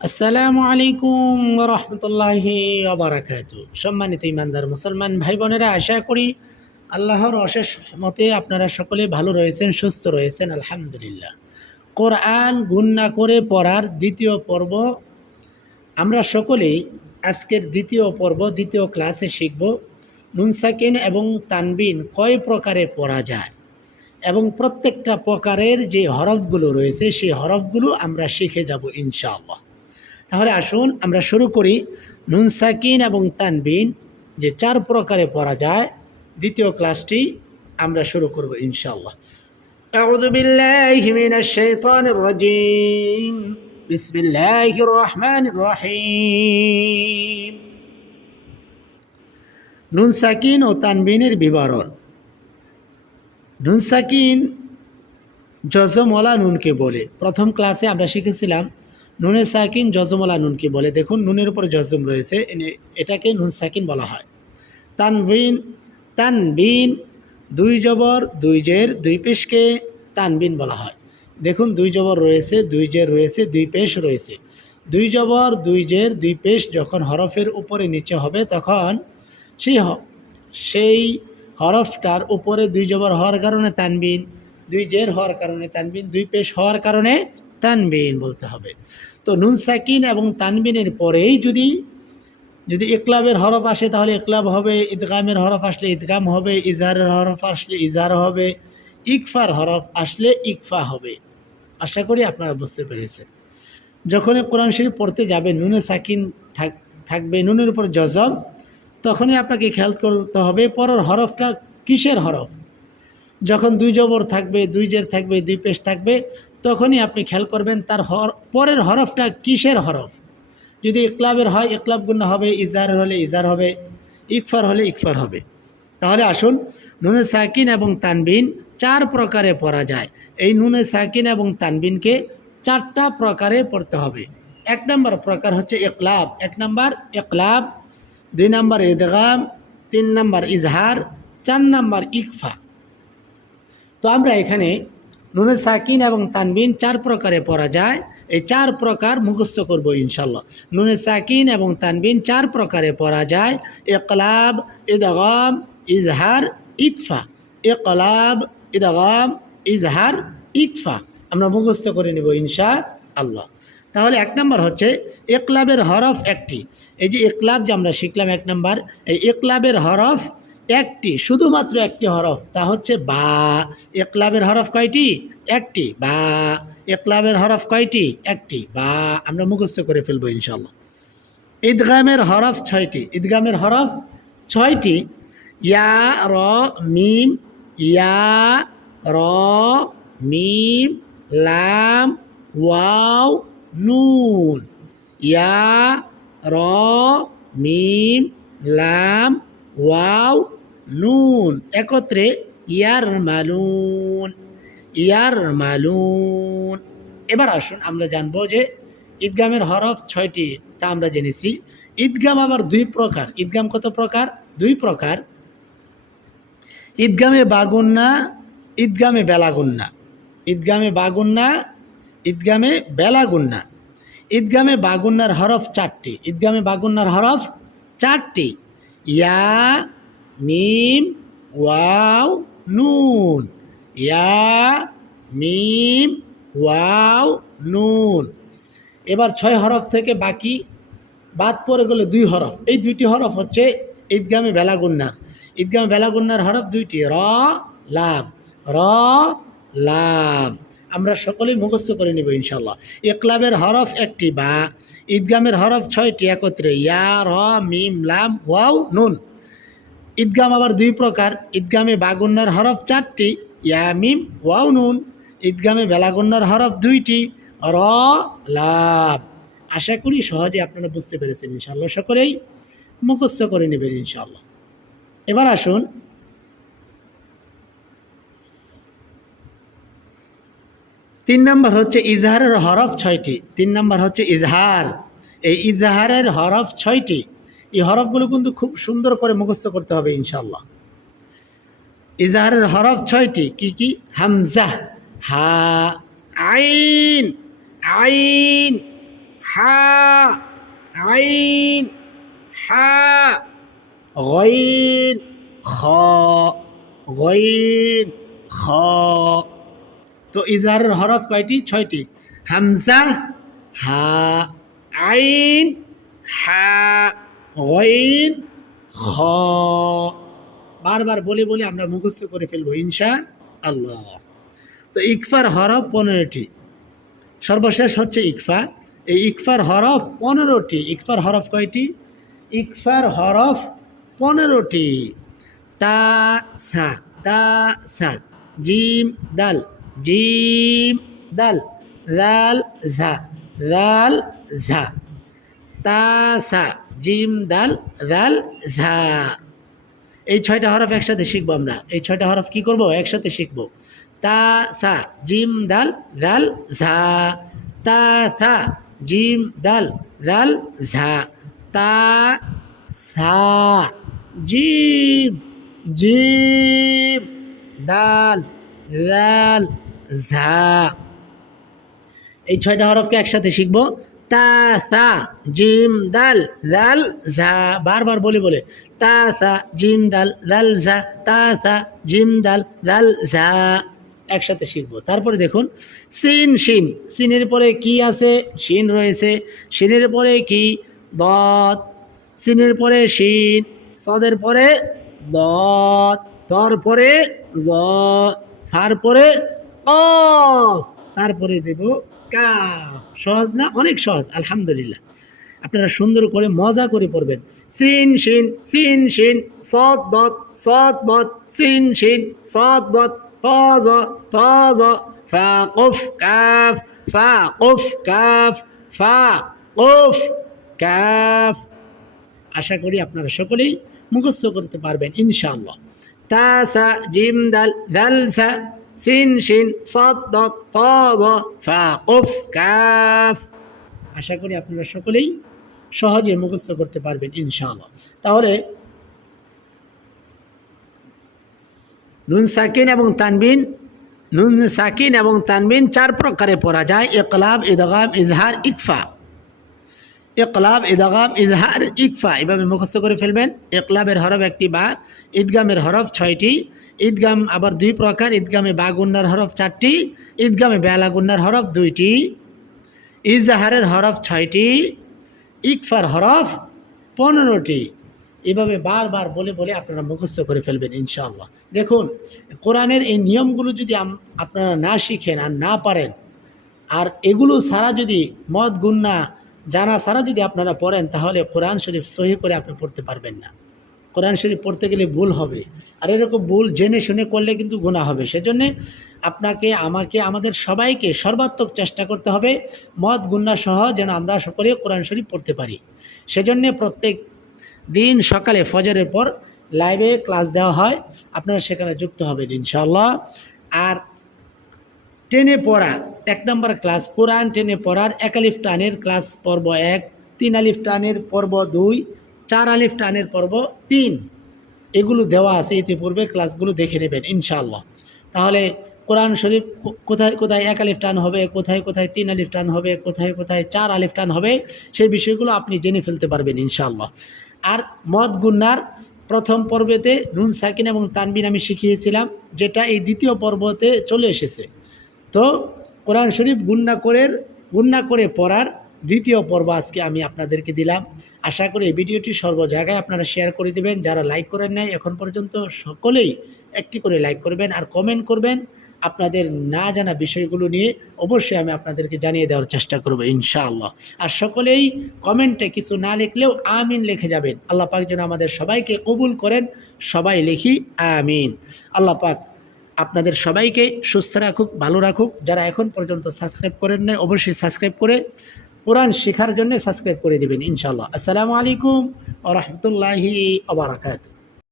আসসালামু আলাইকুম রহমতুল্লাহি আবরাকাত সম্মানিত ইমানদার মুসলমান ভাই বোনেরা আশা করি আল্লাহর অশেষ মতে আপনারা সকলে ভালো রয়েছেন, সুস্থ রয়েছেন, আলহামদুলিল্লাহ। কোরআন গুন্না করে পড়ার দ্বিতীয় পর্ব আমরা সকলেই আজকের দ্বিতীয় পর্ব, দ্বিতীয় ক্লাসে শিখব। নুনসাকিন এবং তানবিন কয় প্রকারে পড়া যায় এবং প্রত্যেকটা প্রকারের যে হরফগুলো রয়েছে, সেই হরফগুলো আমরা শিখে যাব ইনশাআল্লাহ। তাহলে আসুন আমরা শুরু করি নুন সাকিন এবং তানবিন যে চার প্রকারে পড়া যায় দ্বিতীয় ক্লাসটি আমরা শুরু করব ইনশাআল্লাহ أعوذ بالله من الشيطان الرجيم بسم الله الرحمن الرحيم নুন সাকিন ও তানবিনের বিবরণ নুন সাকিন জজমলা নুনকে বলে প্রথম ক্লাসে আমরা শিখেছিলাম নুনে সাকিন জজমলা নুনকে বলে। দেখুন, নুনের উপরে জজম রয়েছে এটাকে নুন সাকিন বলা হয়। তানবিন তানবিন, দুই জবর, দুই জের, দুই পেশকে তানবিন বলা হয়। দেখুন, দুই জবর রয়েছে, দুই জের রয়েছে, দুই পেশ রয়েছে। দুই জবর, দুই জের, দুই পেশ যখন হরফের উপরে নিচে হবে, তখন সেই সেই হরফটার উপরে দুই জবর হওয়ার কারণে তানবিন, দুই জের হওয়ার কারণে তানবিন, দুই পেশ হওয়ার কারণে তানবিন বলতে হবে। তো নুন সাকিন এবং তানবিনের পরেই যদি যদি ইকলাবের হরফ আসে তাহলে ইকলাব হবে, ইদগামের হরফ আসলে ইদগাম হবে ইজহারের হরফ আসলে ইজহার হবে, ইকফার হরফ আসলে ইকফা হবে। আশা করি আপনারা বুঝতে পেরেছেন। যখনই কোরআন শরীফ পড়তে যাবে, নুনে সাকিন থাক- থাকবে, নুনের উপর জজম, তখনই আপনাকে খেয়াল করতে হবে পরের হরফটা কিসের হরফ? যখন দুই জবর থাকবে, দুই জের থাকবে, দুই পেশ থাকবে তখনই আপনি খেয়াল করবেন তার হর, পরের হরফটা কিসের হরফ? যদি ইকলাবের হয় ইকলাব গুন্না হবে, ইজার হলে ইজার হবে, ইকফার হলে ইকফার হবে। তাহলে আসুন, নুনে সাকিন এবং তানবিন চার প্রকারে পড়া যায়। এই নুনে সাকিন এবং তানবিনকে চারটা প্রকারে পড়তে হবে। এক নম্বর প্রকার হচ্ছে ইকলাব এক নম্বর ইকলাব দুই নম্বর ইদগাম, তিন নম্বর ইজহার, চার নম্বর ইকফা। তো আমরা এখানে নুনে সাকিন এবং তানবিন চার প্রকারে পড়া যায়। এই চার প্রকার মুখস্থ করব ইনশাল্লাহ। নুনে সাকিন এবং তানবিন চার প্রকারে পড়া যায়। ইকলাব, ইদগাম, ইজহার ইকফা ইকলাব, ইদগাম, ইজহার ইকফা আমরা মুখস্থ করে নেব ইনশা আল্লাহ তাহলে এক নম্বর হচ্ছে একলাবের হরফ একটি। এই যে একলাব যে আমরা শিখলাম এক নম্বর, এই একলাবের হরফ একটি, শুধুমাত্র একটি হরফ, তা হচ্ছে বা। একলাবের হরফ কয়টি? একটি, বা। একলাবের হরফ কয়টি? একটি, বা। আমরা মুখস্থ করে ফেলব ইনশাল্লাহ ঈদগামের হরফ ছয়টি ঈদগামের হরফ ছয়টি। ইয়া, র, মিম, ইয়া, র, মিম, লাম, ওয়াও, নুন। ইয়া, র, মিম, লাম, ওয়াও নুন, একত্রে ইয়ার মালুন ইয়ার মালুন এবার আসুন, আমরা জানব যে ঈদগামের হরফ ছয়টি, তা আমরা জেনেছি। ঈদগাম আবার দুই প্রকার। ঈদগাম কত প্রকার? দুই প্রকার। ঈদগামে বাগুন্না, ঈদগামে বেলাগুন্না। ঈদগামে বাগুন্না, ঈদগামে বেলাগুন্না। ঈদগামে বাগুন্নার হরফ চারটি। ঈদগামে বাগুন্নার হরফ চারটি। ইয়া মিম, ওয়াও, নুন। ইয়া, মিম, ওয়াও, নুন। এবার ছয় হরফ থেকে বাকি, বাদ পড়ে গেলে দুই হরফ। এই দুইটি হরফ হচ্ছে ঈদগামে বেলাগুন্নার ঈদগামে বেলাগুন্নার হরফ দুইটি, র, লাম। র, লাম। আমরা সকলেই মুখস্থ করে নিব ইনশাল্লাহ একলাবের হরফ একটি বা, ঈদগামের হরফ ছয়টি, একত্রে ইয়া, র, মিম, লাম, ওয়াও, নুন। ঈদগাম আবার দুই প্রকার। ঈদগামে বাগুন্নার হরফ চারটি ইয়ামিম ওয়াও, নুন। ঈদগামে বেলাগুন্নার হরফ দুইটি, র লাভ আশা করি সহজে আপনারা বুঝতে পেরেছেন ইনশাল্লাহ সকলেই মুখস্থ করে নেবেন ইনশাল্লাহ এবার আসুন। তিন নম্বর হচ্ছে ইজহারের হরফ ছয়টি। তিন নম্বর হচ্ছে ইজহার। এই ইজহারের হরফ ছয়টি। এই হরফগুলো কিন্তু খুব সুন্দর করে মুখস্থ করতে হবে ইনশাল্লাহ ইজাহারের হরফ ছয়টি, কি কি? হামজা, হা, আইন আইন, হা আইন, হা, গইন, খ গইন, খ। তো ইজাহারের হরফ কয়টি? ছয়টি। হামজা, হা, আইন, হা গইন খ। বারবার বলে বলে আমরা মুখস্থ করে ফেলব ইনশা আল্লাহ তো ইকফার হরফ পনেরোটি। সর্বশেষ হচ্ছে ইকফা। এই ইকফার হরফ পনেরোটি। ইকফার হরফ কয়টি? ইকফার হরফ পনেরোটি। তা, সা তা, সা, জিম, দাল জিম, দাল লাল ঝা লাল ঝা। তা সা জিম, দাল দাল ঝা। এই ছয়টা হরফ একসাথে শিখব আমরা। এই ছয়টা হরফ কি করব? একসাথে শিখব। তা সা জিম, দাল দাল ঝা। তা থা জিম, দাল দাল ঝা। তা সা জিম জিম, দাল দাল ঝা। এই ছয়টা হরফকে একসাথে শিখব। তা তা, জিম, দাল দাল ঝা, বারবার বলে বলে। তা তা, জিম, দাল দাল ঝা, তা তা, জিম, দাল দাল ঝা। একসাথে শিখব। তারপরে দেখুন, সিন শিন সিনের পরে কি আছে? শিন রয়েছে। শিনের পরে কি? দত। সিনের পরে শিন সদের পরে দত। তর পরে জ। ফার পরে অফ তারপরে দেব কাফ সহজ না? অনেক সহজ, আলহামদুলিল্লাহ। আপনারা সুন্দর করে, মজা করে পড়বেন। সিন শিন সিন শিন সদ দত সদ দত সিন শিন সদ দত তজ তজ ফা কফ কাফ, ফা কফ কাফ, ফা কফ কাফ। আশা করি আপনারা সকলেই মুখস্থ করতে পারবেন, ইনশাআল্লাহ। তা, সা, জিম, দাল দাল, সা সিন শিন সদ আশা করি আপনারা সকলেই সহজে মুখস্থ করতে পারবেন, ইনশাআল্লাহ। তাহলে নুন সাকিন এবং তানবিন, নুন সাকিন এবং তানবিন চার প্রকারে পড়া যায়। ইকলাব ইদগাম ইজহার, ইকফা। ইকলাব, ইদগাম, ইজহার, ইকফা এভাবে মুখস্থ করে ফেলবেন। ইকলাবের হরফ একটি বা, ঈদগামের হরফ ছয়টি। ঈদগাম আবার দুই প্রকার, ঈদগামে বা গুন্নার হরফ চারটি, ঈদগামে বেলা গুন্নার হরফ দুইটি। ইজহারের হরফ ছয়টি, ইকফার হরফ পনেরোটি। এভাবে বারবার বলে বলে আপনারা মুখস্থ করে ফেলবেন, ইনশাআল্লাহ। দেখুন, কোরআনের এই নিয়মগুলো যদি আপনারা না শিখেন আর না পারেন, আর এগুলো সারা যদি মদ, গুন্না জানা ছাড়া যদি আপনারা পড়েন, তাহলে কোরআন শরীফ সহি করে আপনি পড়তে পারবেন না। কোরআন শরীফ পড়তে গেলে ভুল হবে। আর এরকম ভুল জেনে শুনে করলে কিন্তু গুণা হবে। সেজন্যে আপনাকে, আমাকে, আমাদের সবাইকে সর্বাত্মক চেষ্টা করতে হবে, মদ, গুন্না সহ যেন আমরা সকলে কোরআন শরীফ পড়তে পারি। সেজন্যে প্রত্যেক দিন সকালে ফজরের পর লাইভে ক্লাস দেওয়া হয়। আপনারা সেখানে যুক্ত হবেন ইনশাল্লাহ আর টেনে পড়া এক নম্বর ক্লাস, কোরআন টেনে পড়ার এক আলিফ টানের ক্লাস, পর্ব এক, তিন আলিফ টানের পর্ব দুই, চার আলিফ টানের পর্ব তিন। এগুলো দেওয়া আছে, ইতিপূর্বে ক্লাসগুলো দেখে নেবেন, ইনশাআল্লাহ। তাহলে কোরআন শরীফ কোথায় কোথায় এক আলিফ টান হবে, কোথায় কোথায় তিন আলিফ টান হবে, কোথায় কোথায় চার আলিফ টান হবে, সেই বিষয়গুলো আপনি জেনে ফেলতে পারবেন, ইনশাআল্লাহ। আর মদ গুন্নার প্রথম পর্বেতে নুন, সাকিন এবং তানবিন আমি শিখিয়েছিলাম, যেটা এই দ্বিতীয় পর্বতে চলে এসেছে। তো কোরআন শরীফ গুন্না করে গুন্না করে পড়ার দ্বিতীয় পর্ব আজকে আমি আপনাদেরকে দিলাম। আশা করি এই ভিডিওটি সর্ব জায়গায় আপনারা শেয়ার করে দেবেন। যারা লাইক করেন নাই, এখন পর্যন্ত সকলেই একটি করে লাইক করবেন আর কমেন্ট করবেন। আপনাদের না জানা বিষয়গুলো নিয়ে অবশ্যই আমি আপনাদেরকে জানিয়ে দেওয়ার চেষ্টা করব ইনশাআল্লাহ। আর সকলেই কমেন্টে কিছু না লিখলেও আমিন লিখে যাবেন। আল্লাহ পাক যেন আমাদের সবাইকে কবুল করেন। সবাই লিখি, আমিন। আল্লাহ পাক আপনাদের সবাইকে সুস্থ রাখুক, ভালো রাখুক। যারা এখন পর্যন্ত সাবস্ক্রাইব করেন নাই, অবশ্যই সাবস্ক্রাইব করে কোরআন শেখার জন্য সাবস্ক্রাইব করে দেবেন ইনশাল্লাহ আসসালামু আলাইকুম ও রহমতুল্লাহি আবরাকাত